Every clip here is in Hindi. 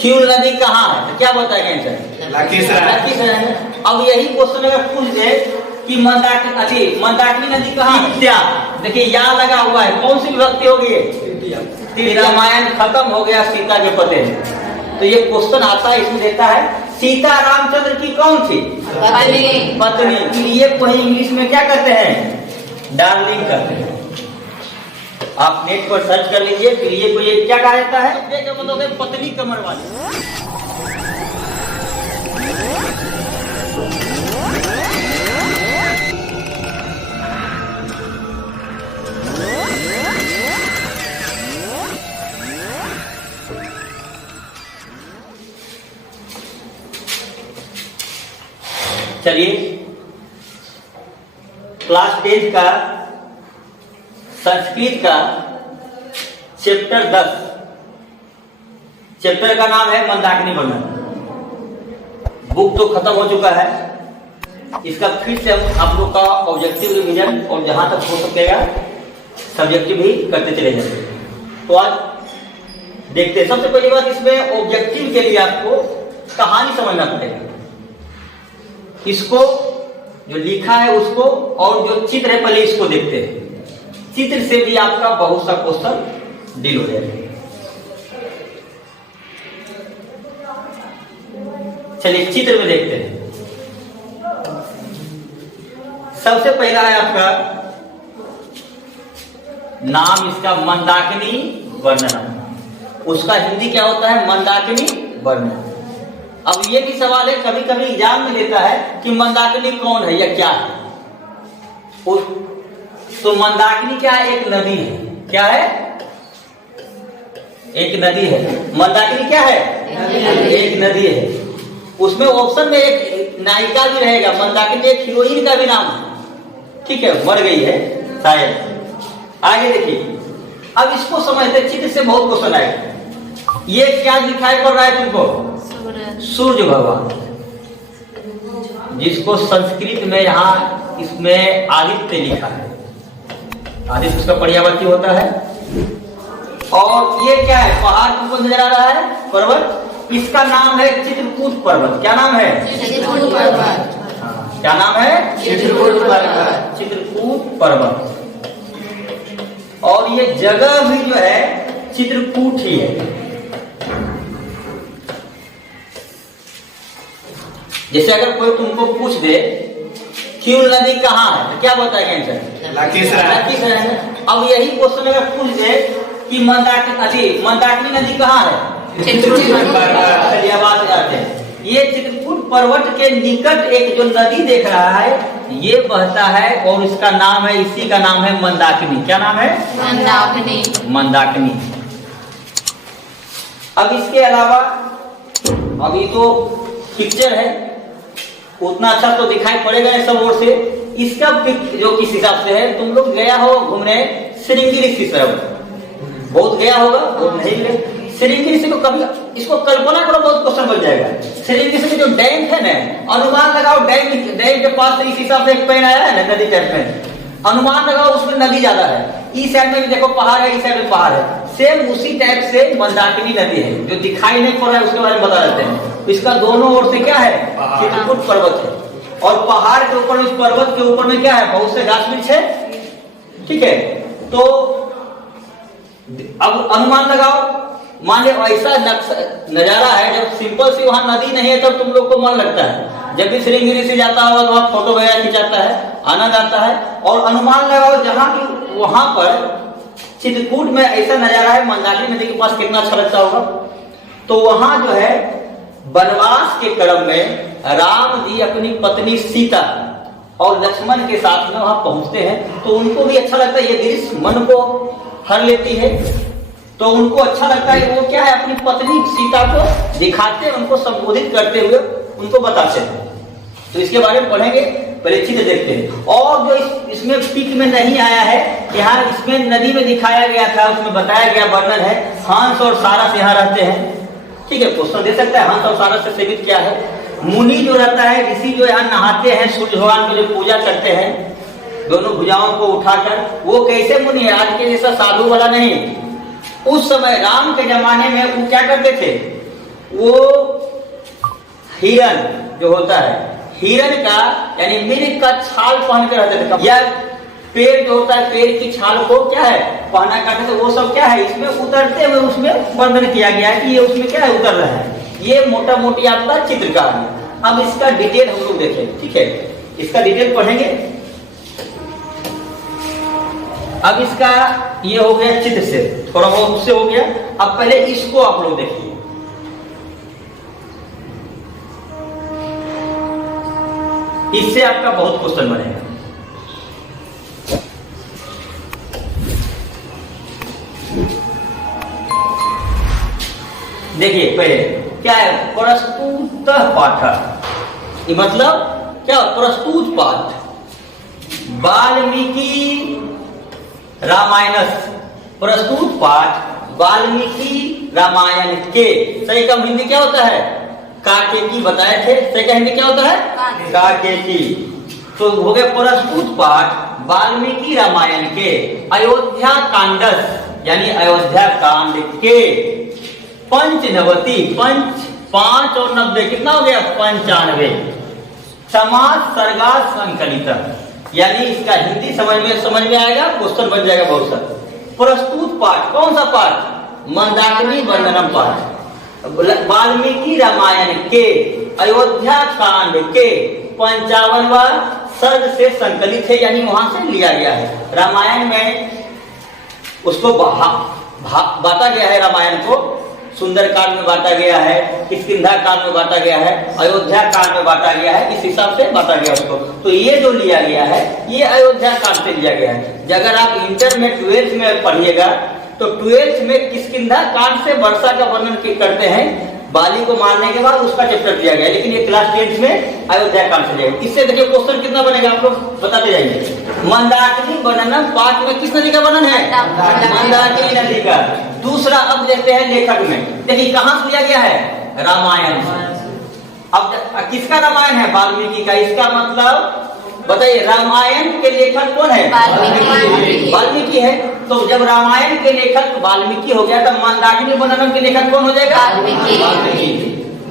क्यों नदी कहाँ है, तो क्या बताएंगे आंसर? लखीसराय है। अब यही क्वेश्चन अगर पूछ दे कि मंदाकिनी नदी कहाँ है, क्या देखिए यहाँ लगा हुआ है, कौन सी विभक्ति होगी? रामायण खत्म हो गया सीता के पते। तो ये क्वेश्चन आता है, इसमें देता है सीता रामचंद्र की कौन थी? पत्नी। ये कोई इंग्लिश में क्या कहते हैं? डार्लिंग कहते हैं। आप नेट पर सर्च कर लीजिए, फिर ये कोई क्या कहा जाता है? ये जो मतलब है पतली कमर वाली। चलिए क्लास 10 का संस्कृत का चैप्टर 10, चैप्टर का नाम है मंदाकिनी वर्णन। बुक तो खत्म हो चुका है, इसका फिर से हम आप लोग का ऑब्जेक्टिव रिवीजन और जहां तक हो सकेगा सब्जेक्टिव भी करते चले जाएंगे। तो आज देखते हैं, सबसे पहली बात इसमें ऑब्जेक्टिव के लिए आपको कहानी समझना पड़ेगा। इसको जो लिखा है उसको और जो चित्र है पहले इसको देखते हैं। चित्र से भी आपका बहुत सा क्वेश्चन डील हो जाएगा। चलिए चित्र में देखते हैं। सबसे पहला है आपका नाम, इसका मंदाकिनी वर्णन। उसका हिंदी क्या होता है? मंदाकिनी वर्णन। अब ये भी सवाल है, कभी कभी एग्जाम में लेता है कि मंदाकिनी कौन है या क्या है। तो मंदाकिनी क्या है? एक नदी है। क्या है? एक नदी है। मंदाकिनी क्या है? एक नदी है। उसमें ऑप्शन में एक नायिका भी रहेगा। मंदाकिनी एक हीरोइन का भी नाम है, ठीक है, मर गई है शायद। आगे देखिए, अब इसको समझते, चित्र से बहुत क्वेश्चन आएगा। ये क्या दिखाई पड़ रहा है तुमको? सूर्य भगवान, जिसको संस्कृत में यहाँ इसमें आदित्य लिखा है। आदित्य उसका पर्यायवाची होता है। और ये क्या है? पहाड़ तुमको नजर आ रहा है, पर्वत। इसका नाम है चित्रकूट पर्वत। क्या नाम है? चित्रकूट पर्वत। क्या नाम है? चित्रकूट पर्वत। चित्रकूट पर्वत। और ये जगह भी जो है चित्रकूट ही है। जैसे अगर कोई तुमको पूछ दे क्यों नदी कहाँ है, तो क्या बताएंगे आंसर? लखीसराय है। अब यही क्वेश्चन अगर पूछ दे कि मंदाकिनी नदी कहाँ है? चित्रकूट पर्वत। ये चित्रकूट पर्वत के निकट एक जो नदी देख रहा है ये बहता है और इसका नाम है, इसी का नाम है मंदाकिनी। क्या नाम है? मंदाकिनी। अब इसके अलावा अभी तो पिक्चर है, उतना अच्छा तो दिखाई पड़ेगा सब ओर से। इसका जो किस हिसाब से है, तुम लोग गया हो घूमने श्रृंगेरी की तरफ, बहुत गया होगा, बहुत नहीं गए। श्रृंगेरी से तो कभी इसको कल्पना करो, बहुत क्वेश्चन बन जाएगा। श्रृंगेरी से जो डैम है ना, अनुमान लगाओ डैम के पास इस हिसाब से एक पेड़ आया है ना, नदी टाइप में, अनुमान लगाओ उसमें नदी ज्यादा है। इस साइड में भी देखो पहाड़ है, इस साइड में पहाड़ है। सेम उसी टाइप से मंदाकिनी नदी है, जो दिखाई नहीं पड़ रहा है उसके बारे में बता देते हैं। इसका दोनों ओर से क्या है? चित्रकूट पर्वत है। और पहाड़ के ऊपर, इस पर्वत के ऊपर में क्या है? बहुत से घास वृक्ष है, ठीक है। तो अब अनुमान लगाओ, मान लो ऐसा नजारा है, जब सिंपल सी वहां नदी नहीं है तब तुम लोग को मन लगता है। जब भी श्रृंगेरी से जाता होगा तो वहां फोटो वगैरह खिंचाता है, आनंद आता है। और अनुमान लगाओ जहां की वहां पर चित्रकूट में ऐसा नजारा है, मंदाकिनी नदी के पास कितना अच्छा लगता होगा। तो वहां जो है वनवास के क्रम में राम जी अपनी पत्नी सीता और लक्ष्मण के साथ में वहां पहुंचते हैं, तो उनको भी अच्छा लगता है। ये दृश्य मन को हर लेती है, तो उनको अच्छा लगता है। वो क्या है? अपनी पत्नी सीता को दिखाते हैं, उनको संबोधित करते हुए उनको बताते हैं। तो इसके बारे में पढ़ेंगे, पहले चित्र देखते हैं। और जो इसमें पिक में नहीं आया है, यहाँ इसमें नदी में दिखाया गया था, उसमें बताया गया वर्णन है। हंस और सारस यहाँ रहते हैं, ठीक है। क्वेश्चन दे सकता है हंस और सारस से सेवित क्या है। मुनि जो रहता है, ऋषि जो यहाँ नहाते हैं, सूर्य भगवान की जो पूजा करते हैं दोनों भुजाओं को उठाकर, वो कैसे मुनि है? आज के जैसा साधु वाला नहीं। उस समय राम के जमाने में वो क्या करते थे? वो हिरन जो होता है, हिरन का यानी मिर्ग का छाल पहन कर रहते थे, या पेड़ जो होता है पेड़ की छाल को क्या है पहना करते थे, वो सब क्या है इसमें उतरते हुए उसमें वर्णन किया गया है कि ये उसमें क्या है उतर रहा है। ये मोटा मोटी आपका चित्रकार है। अब इसका डिटेल हम लोग देखें, ठीक है, इसका डिटेल पढ़ेंगे। अब इसका ये हो गया चित्र से, थोड़ा बहुत उससे हो गया। अब पहले इसको आप लोग देखिए, इससे आपका बहुत क्वेश्चन बनेगा। देखिए पहले क्या है, प्रस्तुत पाठ, मतलब क्या प्रस्तुत पाठ वाल्मीकि रामायण, प्रस्तुत पाठ वाल्मीकि रामायण के, सही का हिंदी क्या होता है काकेकी, बताए थे सही का हिंदी क्या होता है काकेकी। तो हो गया प्रस्तुत पाठ वाल्मीकि रामायण के अयोध्या कांडस यानी अयोध्या कांड के पंचनवती, पंच 5 और 90 कितना हो गया 95 समाज सर्गा संकलित, यानी इसका हिंदी समझ में आएगा, क्वेश्चन बन जाएगा बहुत सारा। प्रस्तुत पाठ कौन सा पाठ, मंदाकिनी वंदनम पाठ वाल्मीकि रामायण के अयोध्या कांड के 55वां सर्ग से संकलित है, यानी वहां से लिया गया है। रामायण में उसको बांटा गया है, रामायण को सुंदरकांड में बांटा गया है, किष्किंधा कांड में बांटा गया है, अयोध्या कांड में बांटा गया है, इस हिसाब से बांटा गया उसको। तो ये जो लिया गया है ये अयोध्या कांड से लिया गया है। अगर आप इंटर में 12th में पढ़िएगा तो 12th में किष्किंधा कांड से वर्षा का वर्णन करते हैं, बाली को मारने के बाद उसका चैप्टर दिया गया, लेकिन ये क्लास 10th में अयोध्या कांड से लिया गया। इससे देखिए क्वेश्चन कितना बनेगा आप लोग बताते जाइए। मंदाकिनी वर्णनम पाठ में किस नदी का वर्णन है, मंदाकिनी नदी का। दूसरा अब देखते हैं लेखक में, देखिए कहां से लिया गया है रामायण। अब किसका रामायण है वाल्मीकि का, इसका मतलब बताइए रामायण के लेखक कौन है वाल्मीकि है। तो जब रामायण के लेखक वाल्मीकि हो गया तब मंदाकिनी वर्णनम के लेखक कौन हो जाएगा वाल्मीकि।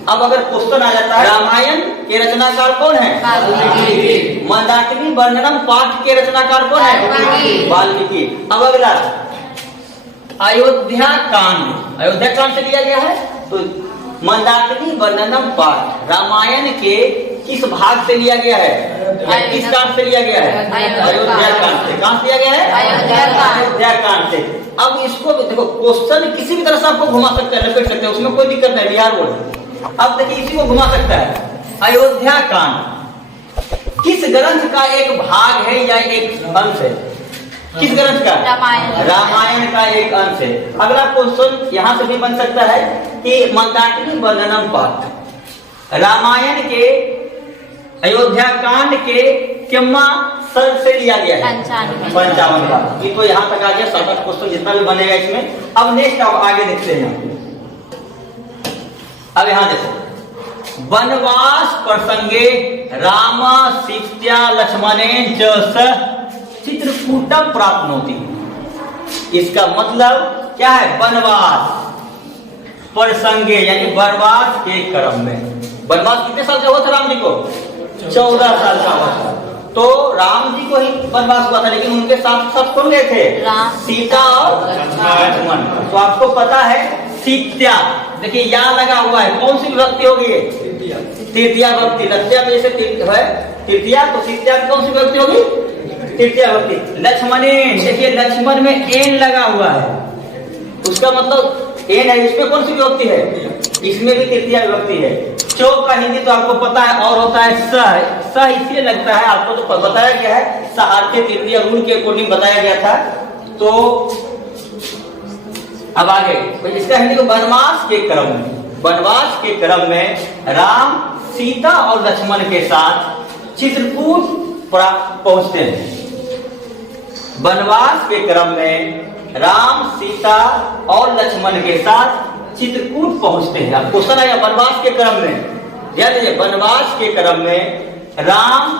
अब अगर क्वेश्चन आ जाता है रामायण के रचनाकार कौन है मंदाकिनी वर्णनम पाठ के रचनाकार कौन है वाल्मीकि। अब अगला अयोध्या कांड से लिया गया है, तो मंदाकिनी वर्णनम पाठ रामायण के किस भाग से लिया गया है, किस कांड से लिया गया है अयोध्या कांड से। कहां से लिया गया है अयोध्या कांड से। अब इसको देखो क्वेश्चन किसी भी तरह से आपको घुमा सकते हैं, लपेट सकते हैं, उसमें कोई दिक्कत नहीं, बिहार बोर्ड। अब देखिए इसी को घुमा सकता है। अयोध्या कांड किस ग्रंथ का एक भाग है या एक अंश है, किस ग्रंथ का रामायण का एक अंश है। अगला क्वेश्चन यहां से भी बन सकता है कि मंदाकिनी वर्णनम पाठ रामायण के अयोध्या कांड के किम्मा सर्ग से लिया गया है 55 का। ये तो यहाँ तक आ गया 7-8 क्वेश्चन जितना भी बनेगा इसमें। अब नेक्स्ट अब आगे देखते हैं। अब यहाँ देखो वनवास प्रसंगे राम सीता लक्ष्मणेन च चित्रकूटम प्राप्नोति। इसका मतलब क्या है, वनवास प्रसंगे यानी वनवास के क्रम में। वनवास कितने साल का हुआ था राम जी को 14 साल का हुआ था। तो राम जी को ही वनवास हुआ था, लेकिन उनके साथ साथ कौन गए थे सीता और लक्ष्मण। तो आपको पता है सीता, देखिए यहाँ लगा हुआ है, कौन सी विभक्ति होगी तृतीया विभक्ति। लत्या पे जैसे है तृतीया, तो सीता कौन सी विभक्ति होगी तृतीया विभक्ति। लक्ष्मणेन, देखिए लक्ष्मण में एन लगा हुआ है, उसका मतलब एन है, इसमें कौन सी विभक्ति है, इसमें भी तृतीया विभक्ति है। चौक का हिंदी तो आपको पता है और होता है स इसलिए लगता है, आपको तो बताया गया है सहारके तृतीय रूल के अकॉर्डिंग बताया गया था। तो अब आगे इसका हिंदी को वनवास के क्रम में, वनवास के क्रम में राम सीता और लक्ष्मण के साथ चित्रकूट पहुंचते हैं। वनवास के क्रम में राम सीता और लक्ष्मण के साथ चित्रकूट पहुंचते हैं। अब क्वेश्चन आया वनवास के क्रम में, याद लीजिए वनवास के क्रम में राम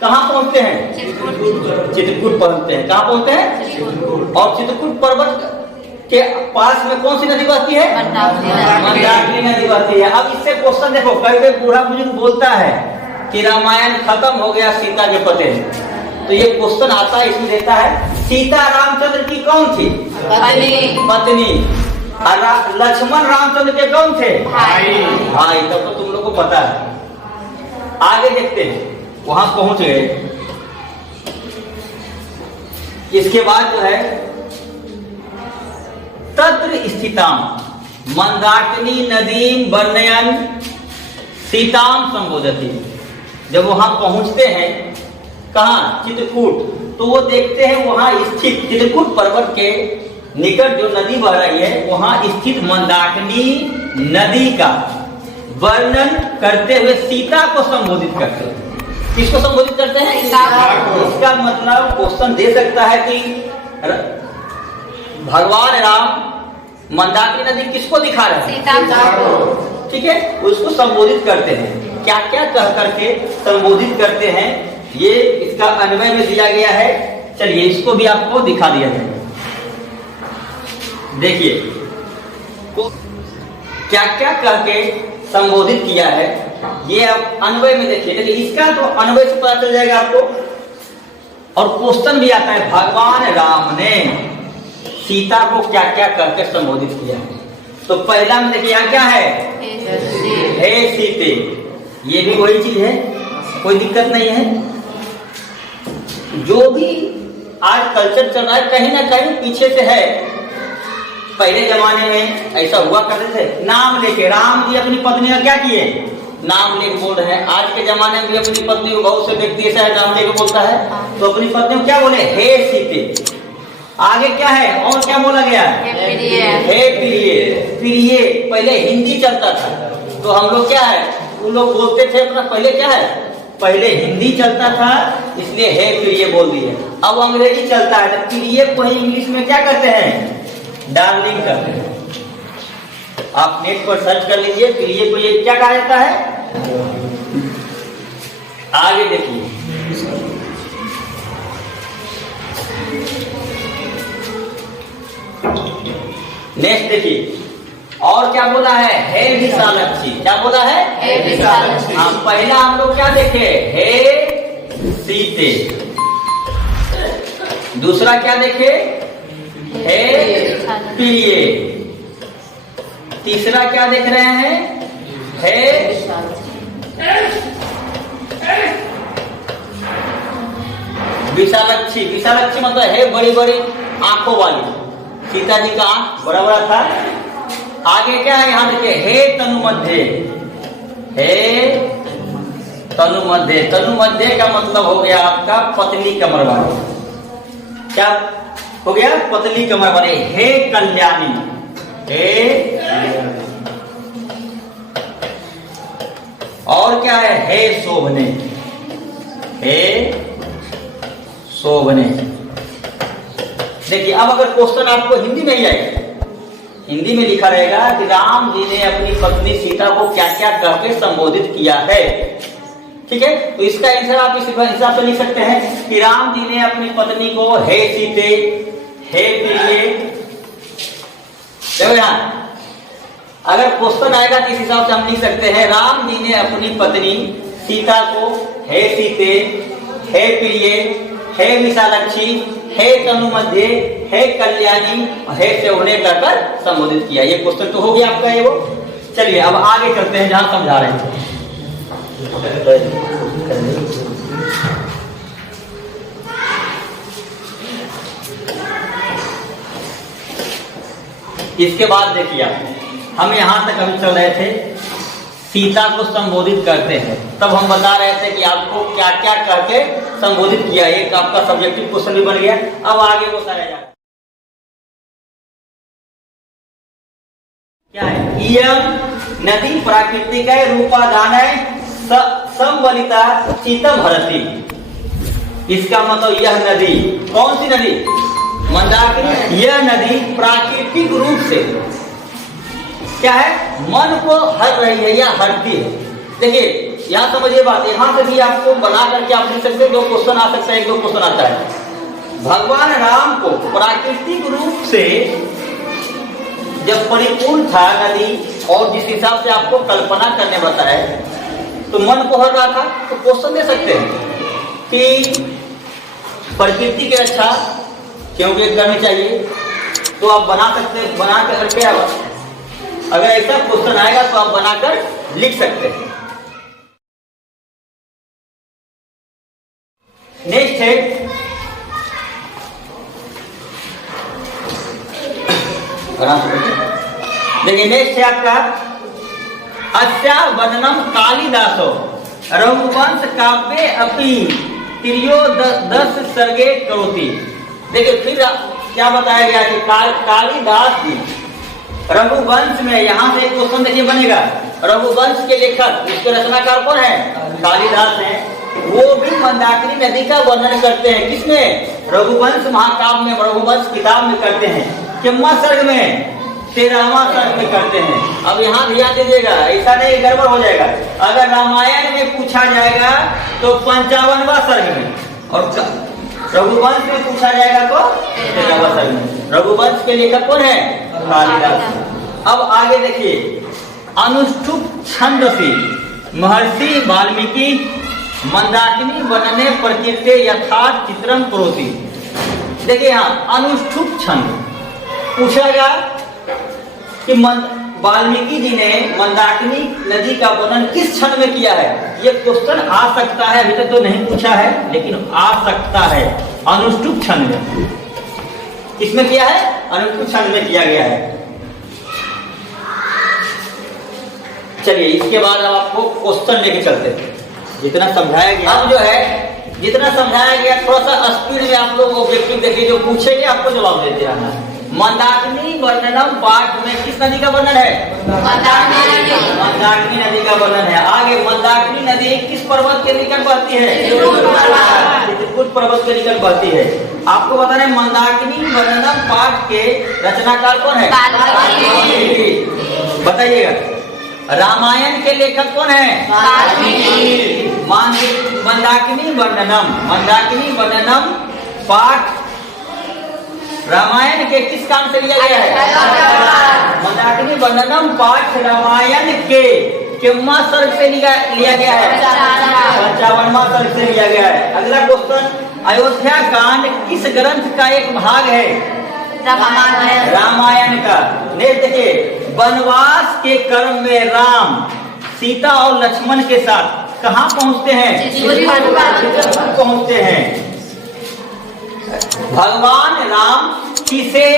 कहां पहुंचते हैं चित्रकूट पहुंचते हैं। कहां पहुंचते हैं और चित्रकूट पर्वत के पास में कौन सी नदी बहती है? मंदाकिनी नदी बहती है। अब इससे क्वेश्चन देखो, कई बार बूढ़ा बुजुर्ग बोलता है कि रामायण खत्म हो गया सीता के पते, तो ये क्वेश्चन आता है, इसमें देता है सीता रामचंद्र की कौन थी? पत्नी। और लक्ष्मण रामचंद्र के कौन थे? भाई। तब तो तुम लोग को पता है। आगे देखते हैं, वहां पहुंच गए। इसके बाद जो है तत्र स्थिताम मंदाकिनी नदीम वर्णयन सीताम संबोधति। जब वहां पहुंचते हैं, कहां? चित्रकूट। तो वो देखते हैं वहां स्थित चित्रकूट पर्वत के निकट जो नदी बह रही है, वहां स्थित मंदाकिनी नदी का वर्णन करते हुए सीता को संबोधित करते हैं। किसको संबोधित करते हैं? इसका मतलब क्वेश्चन दे सकता है कि भगवान राम मंदाकिनी नदी किसको दिखा रहे हैं? सीता को। ठीक है, उसको संबोधित करते हैं। क्या क्या कह करके संबोधित करते हैं, ये इसका अन्वय में दिया गया है। चलिए इसको भी आपको दिखा दिया जाएगा। देखिए क्या क्या करके संबोधित किया है, ये आप अन्वय में देखिए। लेकिन इसका तो अन्वय से पता चल जाएगा आपको। और क्वेश्चन भी आता है, भगवान राम ने सीता को क्या क्या करके संबोधित किया है। तो पहला में देखिए यहाँ क्या है? हे सीते। ये भी वही चीज है, कोई दिक्कत नहीं है। जो भी आज कल्चर चल रहा है, कहीं ना कहीं पीछे से है। पहले जमाने में ऐसा हुआ करते थे, नाम लेके राम जी अपनी पत्नी का क्या किए? नाम लेके बोल रहे हैं। आज के जमाने में भी अपनी पत्नी को बहुत से व्यक्ति ऐसा नाम लेके बोलता है, तो अपनी पत्नी को क्या बोले? हे सीते। आगे क्या है और क्या बोला गया? हे प्रिय। प्रिय पहले हिंदी चलता था, तो हम लोग क्या है, उन लोग बोलते थे अपना, पहले क्या है, पहले हिंदी चलता था, इसलिए हे प्रिय बोल दिए। अब अंग्रेजी चलता है, तो प्रिय को इंग्लिश में क्या कहते हैं? डार्लिंग करते हैं। आप नेट पर सर्च कर लीजिए, प्रिय को ये क्या कहा जाता है। आगे देखिए, नेक्स्ट देखिए, और क्या बोला है? हे विशालक्षी। क्या बोला है? हे विशालक्षी। हाँ, पहला हम लोग क्या देखे? हे सीते। दूसरा क्या देखे? हे प्रिय। तीसरा क्या देख रहे हैं? हे विशालक्षी। विशालक्षी मतलब है बड़ी बड़ी आंखों वाली। सीता जी का आंख बड़ा बड़ा था। आगे क्या है? यहाँ देखिए, हे तनुमध्ये। हे तनुमध्ये। तनुमध्ये का मतलब हो गया आपका पतली कमर वाले। क्या हो गया? पतली कमर वाले। हे कल्याणी। हे और क्या है? हे शोभने। हे शोभने। देखिए, अब अगर क्वेश्चन आपको हिंदी में ही आएगा, हिंदी में लिखा रहेगा कि राम जी ने अपनी पत्नी सीता को क्या क्या करके संबोधित किया है। ठीक है, तो इसका आंसर आप इस हिसाब से लिख सकते हैं कि राम जी ने अपनी पत्नी को हे सीते, हे प्रिय। देखो यहाँ अगर क्वेश्चन आएगा तो इस हिसाब से हम लिख सकते हैं, राम जी ने अपनी पत्नी सीता को हे सीते, हे प्रिय, हे विशालक्षी, हे तनुमध्ये, हे कल्याणी, हे शोभने कर संबोधित किया। ये क्वेश्चन तो हो गया आपका ये वो। चलिए अब आगे करते हैं जहां समझा रहे हैं। इसके बाद देखिए आप, हम यहां तक अभी चल रहे थे, सीता को संबोधित करते हैं। तब हम बता रहे थे कि आपको क्या क्या करके संबोधित किया। एक आपका सब्जेक्टिव क्वेश्चन भी बन गया। अब आगे वो बताया जाए क्या है। इयम नदी प्राकृतिक रूपादान संबलिता शीतम हरती। इसका मतलब यह नदी, कौन सी नदी? मंदाकिनी। यह नदी प्राकृतिक रूप से क्या है? मन को हर रही है या हरती है। देखिए यहाँ समझिए बात, यहाँ से भी आपको बना करके आप लिख सकते हैं। दो क्वेश्चन आ सकता है, एक दो क्वेश्चन आता है। भगवान राम को प्राकृतिक रूप से जब परिपूर्ण था नदी और जिस हिसाब से आपको कल्पना करने बताए तो मन को हो रहा था, तो क्वेश्चन दे सकते हैं कि प्रकृति की रक्षा क्योंकि करनी चाहिए, तो आप बना सकते हैं, बना कर क्या, अगर ऐसा क्वेश्चन आएगा तो आप बनाकर लिख सकते हैं। नेक्स्ट है देखिए, नेक्स्ट है आपका अस्या वर्णनम कालिदासो रघुवंश काव्ये अपि त्रयोदश सर्गे करोति। देखिए फिर क्या बताया गया कि कालिदास जी रघुवंश में, यहाँ से एक क्वेश्चन देखिए बनेगा, रघुवंश के लेखक, इसके रचनाकार कौन है? कालिदास हैं। वो भी मंदाकिनी नदी का वर्णन करते हैं, किसमें? रघुवंश महाकाव्य में, रघुवंश किताब में करते हैं। कितना सर्ग में? 13वां सर्ग में करते हैं। अब यहाँ ध्यान दीजिएगा, ऐसा नहीं गड़बड़ हो जाएगा। अगर रामायण में पूछा जाएगा तो 55वां सर्ग में, और रघुवंश में पूछा जाएगा तो 13वां सर्ग में। रघुवंश के लेखक कौन है? कालिदास। अब आगे देखिए, अनुष्ठुप छंदसी महर्षि वाल्मीकि मंदाकिनी वर्णने प्रकृते यथार्थ चित्रम करोति। देखिए यहाँ अनुष्ठुप छंद पूछेगा कि वाल्मीकि जी ने मंदाकिनी नदी का वर्णन किस छंद में किया है। ये क्वेश्चन आ सकता है, अभी तक तो नहीं पूछा है लेकिन आ सकता है। अनुष्ठुप छंद में किसमें किया है? अनुष्ठुप छंद में किया गया है। चलिए इसके बाद अब आपको क्वेश्चन लेके चलते हैं। जितना समझाया गया, अब जो है जितना समझाया गया थोड़ा सा स्पीड में आप लोग ऑब्जेक्टिव देखिए, जो पूछेंगे आपको जवाब देते रहना है। मंदाकिनी वर्णनम पाठ में किस नदी का वर्णन है? मंदाकिनी नदी का वर्णन है। आगे मंदाकिनी नदी किस पर्वत के निकट बहती है? चित्रकूट पर्वत के निकट बहती है। आपको बताना है मंदाकिनी वर्णनम पाठ के रचनाकार कौन है? बताइएगा। रामायण के लेखक कौन है? मंदाकिनी वर्णनम पाठ रामायण के किस काम से लिया गया है? मंदाकिनी वर्णनम पाठ रामायण के कितना सर्ग से लिया गया है? 55वां सर्ग से लिया गया है। अगला क्वेश्चन, अयोध्या कांड किस ग्रंथ का एक भाग है? रामायण का। नेक्स्ट देखिए, वनवास के क्रम में राम सीता और लक्ष्मण के साथ कहाँ पहुँचते हैं? पहुँचते हैं। भगवान राम किसे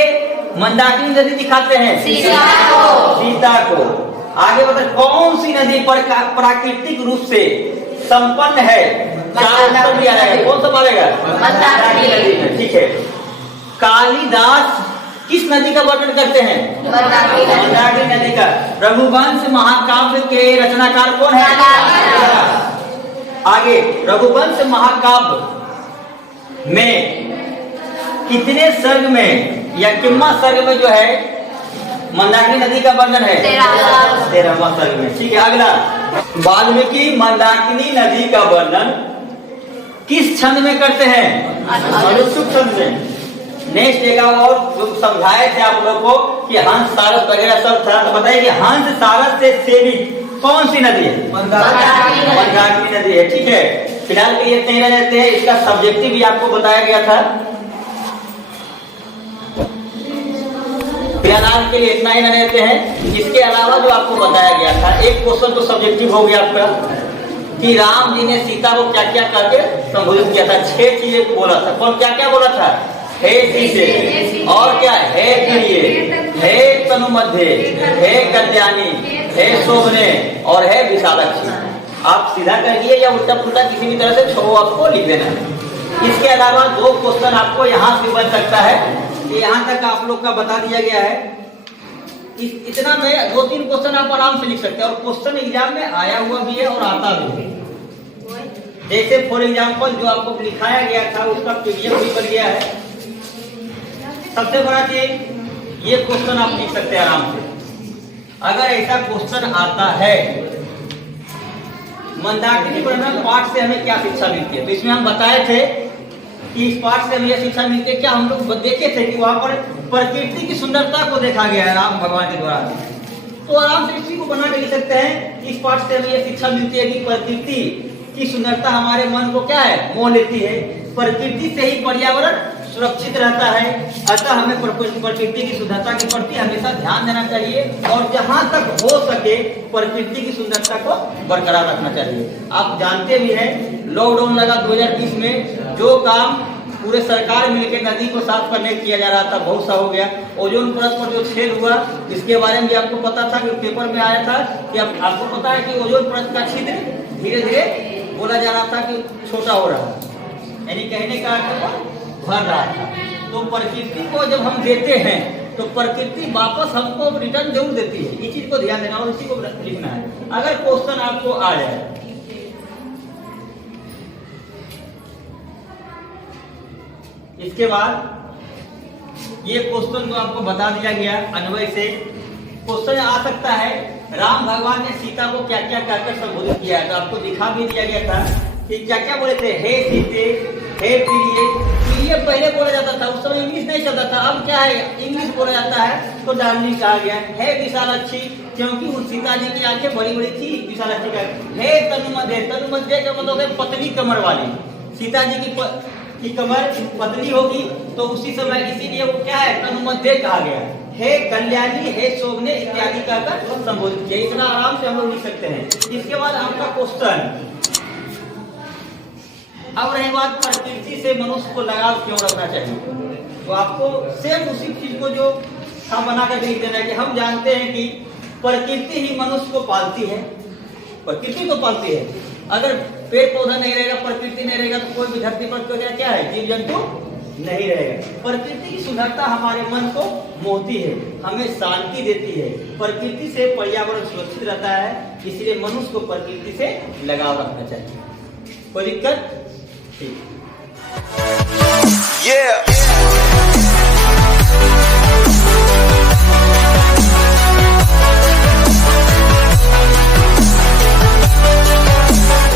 मंदाकिनी नदी दिखाते हैं? सीता को। आगे बता, कौन सी नदी पर प्राकृतिक रूप से संपन्न है? कौन सा मारेगा? मंदाकिनी नदी। ठीक है। कालिदास किस नदी का वर्णन करते हैं? मंदाकिनी नदी का। रघुवंश महाकाव्य के रचनाकार कौन है? आगे, रघुवंश महाकाव्य में कितने सर्ग में या कितना सर्ग में जो है मंदाकिनी नदी का वर्णन है? 13वां सर्ग में। ठीक है। अगला, वाल्मीकि मंदाकिनी नदी का वर्णन किस छंद में करते हैं? अनुष्ठुप छंद में। नेक्स्ट एक और जो समझाए थे आप लोगों को कि हंस सारस वगैरह सब था, तो बताइए कि हंस सारस से सेवित कौन सी नदी है? मंदाकिनी नदी है। ठीक है। फिलहाल के लिए इतने ही रह जाते हैं। इसका सब्जेक्टिव भी आपको बताया गया था। फिलहाल के लिए इतना ही रहते हैं। इसके अलावा जो आपको बताया गया था, एक क्वेश्चन तो सब्जेक्टिव हो गया आपका कि राम जी ने सीता को क्या क्या करके संबोधित किया था। 6 चीजें बोला था। कौन क्या क्या बोला था? हे सीते, और क्या? हे प्रिय, हे तनुमध्ये, हे कल्याणी, हे शोभने और हे विशालाक्षी। आप सीधा करिए या उल्टा पुल्टा किसी भी तरह से छोड़ो, आपको लिख देना है। इसके अलावा 2 क्वेश्चन आपको यहाँ से बन सकता है। यहाँ तक आप लोग का बता दिया गया है। इतना में 2-3 क्वेश्चन आप आराम से लिख सकते हैं, और क्वेश्चन एग्जाम में आया हुआ भी है और आता भी है। जैसे फॉर एग्जाम्पल जो आपको लिखाया गया था उसका पीडीएफ भी बन गया है। सबसे बड़ा चीज ये क्वेश्चन आप लिख सकते हैं आराम से। अगर ऐसा क्वेश्चन आता है, मंदाकिनी वर्णन पाठ से हमें क्या शिक्षा मिलती है, तो इसमें हम बताए थे कि इस पाठ से हमें यह शिक्षा मिलती है, क्या हम लोग देखे थे कि वहां पर प्रकृति की सुंदरता को देखा गया है राम भगवान के द्वारा। तो आराम से इसी को बना के लिख सकते हैं। इस पाठ से हमें यह शिक्षा मिलती है कि प्रकृति की सुंदरता हमारे मन को क्या है, मोह लेती है। प्रकृति से ही पर्यावरण सुरक्षित रहता है, अतः हमें प्रकृति की सुंदरता के प्रति हमेशा ध्यान देना चाहिए और जहां तक हो सके प्रकृति की सुंदरता को बरकरार रखना चाहिए। आप जानते भी हैं लॉकडाउन लगा 2020 में, जो काम पूरे सरकार मिलकर नदी को साफ करने किया जा रहा था बहुत सा हो गया। ओजोन परत पर जो छेद हुआ इसके बारे में भी आपको पता था कि पेपर में आया था कि आपको पता है कि ओजोन परत का छिद्र धीरे धीरे बोला जा रहा था कि छोटा हो रहा है, यानी कहने का अर्थ भर रहा था। तो प्रकृति को जब हम देते हैं तो प्रकृति वापस हमको रिटर्न जरूर देती है, इस चीज को ध्यान देना और इसी को लिखना है। अगर क्वेश्चन आपको आ जाए, इसके बाद ये क्वेश्चन जो आपको बता दिया गया अन्वय से क्वेश्चन आ सकता है, राम भगवान ने सीता को क्या क्या कहकर संबोधित किया है। तो आपको दिखा भी दिया गया था कि क्या क्या बोले थे, हे सीते, हे प्रिय। प्रिय पहले बोला जाता था, उस समय इंग्लिश नहीं चलता था, अब क्या है इंग्लिश बोला जाता है तो डार्लिंग कहा गया। हे विशालाक्षी, क्योंकि उस सीता जी की आंखें बड़ी बड़ी थी, विशालाक्षी का। हे तनुमध्य, तनुमध्य का मतलब है पतली कमर वाली। सीता जी की कमर पतली होगी तो उसी समय इसीलिए वो क्या है तनुमध्य कहा गया। हे कल्याणी, हे शोभने इत्यादि कहकर संबोधित किया। इतना आराम से हम लोग लिख सकते हैं। इसके बाद आपका क्वेश्चन अब रही बात प्रकृति से मनुष्य को लगाव क्यों रखना चाहिए। तो आपको सेम उसी चीज को जो हम बना कर लिख देना है कि हम जानते हैं कि प्रकृति ही मनुष्य को पालती है, प्रकृति को पालती है। अगर पेड़ पौधा नहीं रहेगा, प्रकृति नहीं रहेगा तो कोई भी धरती पर क्या है, जीव जंतु नहीं रहेगा। प्रकृति की सुंदरता हमारे मन को मोहती है, हमें शांति देती है। प्रकृति से पर्यावरण सुरक्षित रहता है, इसलिए मनुष्य को प्रकृति से लगाव रखना चाहिए। कोई दिक्कत? ठीक।